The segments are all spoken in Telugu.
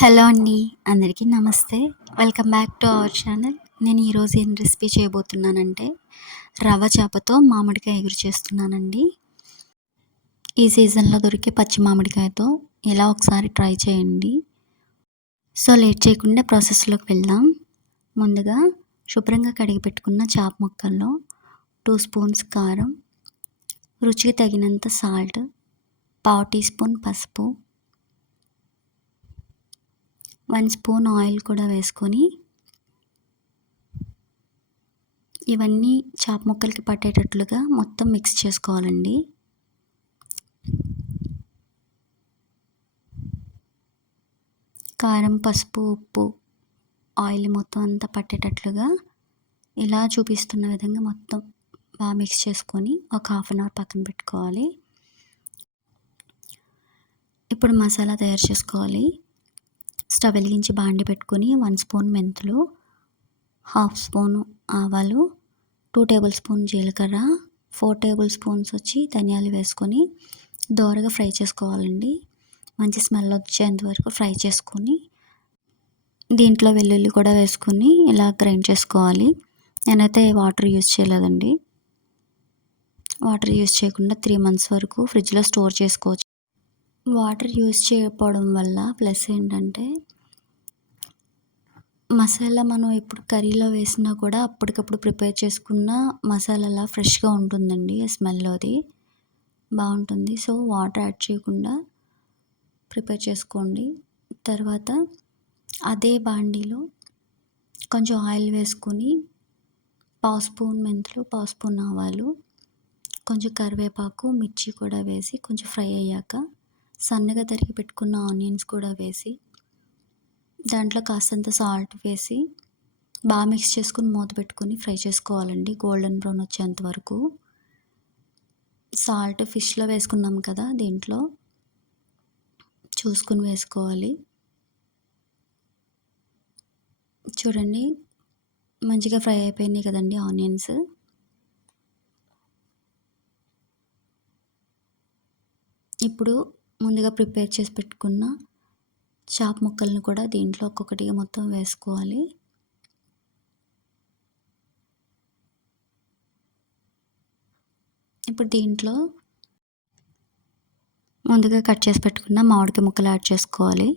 హలో అండి. అందరికీ నమస్తే. Welcome back to our channel. నేను ఈరోజు ఏం రెసిపీ చేయబోతున్నానంటే, రవ్వ చేపతో మామిడికాయ ఎగురు చేస్తున్నానండి. ఈ సీజన్‌లో దొరికే పచ్చి మామిడికాయతో ఇలా ఒకసారి ట్రై చేయండి. సో, లేట్ చేయకుండా ప్రాసెస్‌లోకి వెళ్దాం. ముందుగా శుభ్రంగా కడిగి పెట్టుకున్న చేప ముక్కల్లో 2 స్పూన్స్ కారం, రుచికి తగినంత సాల్ట్, పావు టీ స్పూన్ పసుపు, 1 స్పూన్ ఆయిల్ కూడా వేసుకొని ఇవన్నీ చేప ముక్కలకి పట్టేటట్లుగా మొత్తం మిక్స్ చేసుకోవాలండి. కారం, పసుపు, ఉప్పు, ఆయిల్ మొత్తం అంతా పట్టేటట్లుగా ఇలా చూపిస్తున్న విధంగా మొత్తం బాగా మిక్స్ చేసుకొని ఒక హాఫ్ అన్ అవర్ పక్కన పెట్టుకోవాలి. ఇప్పుడు మసాలా తయారు చేసుకోవాలి. స్టవ్ వెలిగించి బాండి పెట్టుకొని 1 స్పూన్ మెంతులు, హాఫ్ స్పూను ఆవాలు, 2 టేబుల్ స్పూన్ జీలకర్ర, 4 టేబుల్ స్పూన్స్ వచ్చి ధనియాలు వేసుకొని దోరగా ఫ్రై చేసుకోవాలండి. మంచి స్మెల్ వచ్చేంత వరకు ఫ్రై చేసుకొని దీంట్లో వెల్లుల్లి కూడా వేసుకొని ఇలా గ్రైండ్ చేసుకోవాలి. నేనైతే వాటర్ యూజ్ చేయలేదండి. వాటర్ యూజ్ చేయకుండా 3 మంత్స్ వరకు ఫ్రిడ్జ్లో స్టోర్ చేసుకోవచ్చు. వాటర్ యూజ్ చేయకపోవడం వల్ల ప్లస్ ఏంటంటే మసాలా మనం ఇప్పుడు కర్రీలో వేసినా కూడా అప్పటికప్పుడు ప్రిపేర్ చేసుకున్న మసాలాలా ఫ్రెష్గా ఉంటుందండి. స్మెల్ అది బాగుంటుంది. సో, వాటర్ యాడ్ చేయకుండా ప్రిపేర్ చేసుకోండి. తర్వాత అదే బాండీలో కొంచెం ఆయిల్ వేసుకొని పావు స్పూన్ మెంతులు, పావు స్పూన్ ఆవాలు, కొంచెం కరివేపాకు, మిర్చి కూడా వేసి కొంచెం ఫ్రై అయ్యాక సన్నగా తరిగి పెట్టుకున్న ఆనియన్స్ కూడా వేసి దాంట్లో కాస్తంత సాల్ట్ వేసి బాగా మిక్స్ చేసుకొని మూత పెట్టుకొని ఫ్రై చేసుకోవాలండి గోల్డెన్ బ్రౌన్ వచ్చేంత వరకు. సాల్ట్ ఫిష్లో వేసుకున్నాం కదా, దీంట్లో చూసుకుని వేసుకోవాలి. చూడండి మంచిగా ఫ్రై అయిపోయినాయి కదండి ఆనియన్స్. ఇప్పుడు ముందుగా ప్రిపేర్ చేసి పెట్టుకున్న చేప ముక్కలను కూడా దీంట్లో ఒక్కొక్కటిగా మొత్తం వేసుకోవాలి. ఇప్పుడు దీంట్లో ముందుగా కట్ చేసి పెట్టుకున్న మామిడికాయ ముక్కలు యాడ్ చేసుకోవాలి.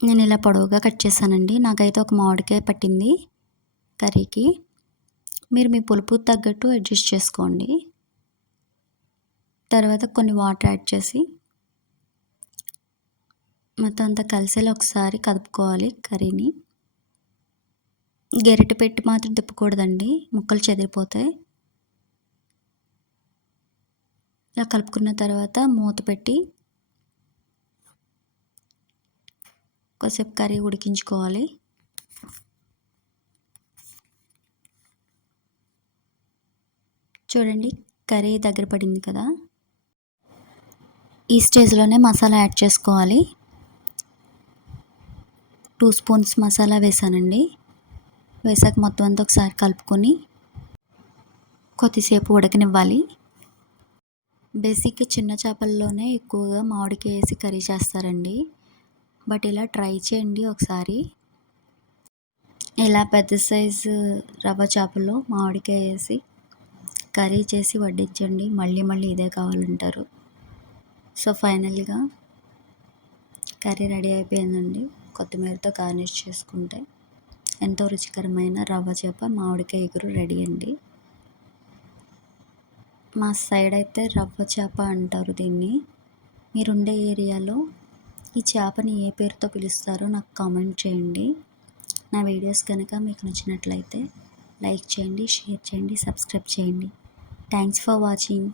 నేను ఇలా పొడవుగా కట్ చేశానండి. నాకైతే ఒక మామిడికాయ పట్టింది కర్రీకి. మీరు మీ పులుపు తగ్గట్టు అడ్జస్ట్ చేసుకోండి. తర్వాత కొన్ని వాటర్ యాడ్ చేసి మొత్తం అంతా కలిసేలా ఒకసారి కదుపుకోవాలి కర్రీని. గరిటె పెట్టి మాత్రం తిప్పకూడదండి, ముక్కలు చెదిరిపోతాయి. ఇలా కలుపుకున్న తర్వాత మూత పెట్టి కొద్దిసేపు కర్రీ ఉడికించుకోవాలి. చూడండి కర్రీ దగ్గర పడింది కదా. ఈ స్టేజ్లోనే మసాలా యాడ్ చేసుకోవాలి. 2 స్పూన్స్ మసాలా వేసానండి. వేసాక మొత్తం అంతా ఒకసారి కలుపుకొని కొద్దిసేపు ఉడకనివ్వాలి. బేసిక్గా చిన్న చేపల్లోనే ఎక్కువగా మామిడికాయ వేసి కర్రీ చేస్తారండి. బట్ ఇలా ట్రై చేయండి ఒకసారి. ఇలా పెద్ద సైజు రవ్వ చేపలో మామిడికాయ వేసి కర్రీ చేసి వడ్డించండి. మళ్ళీ మళ్ళీ ఇదే కావాలంటారు. సో, ఫైనల్గా కర్రీ రెడీ అయిపోయిందండి. కొత్తిమీరతో గార్నిష్ చేసుకుంటే ఎంతో రుచికరమైన రవ్వ చేప మామిడికాయ ఎగురు రెడీ అండి. మా సైడ్ అయితే రవ్వ చేప అంటారు దీన్ని. మీరుండే ఏరియాలో ఈ చేపని ఏ పేరుతో పిలుస్తారో నాకు కామెంట్ చేయండి. నా వీడియోస్ కనుక మీకు నచ్చినట్లయితే లైక్ చేయండి, షేర్ చేయండి, సబ్స్క్రైబ్ చేయండి. Thanks for watching.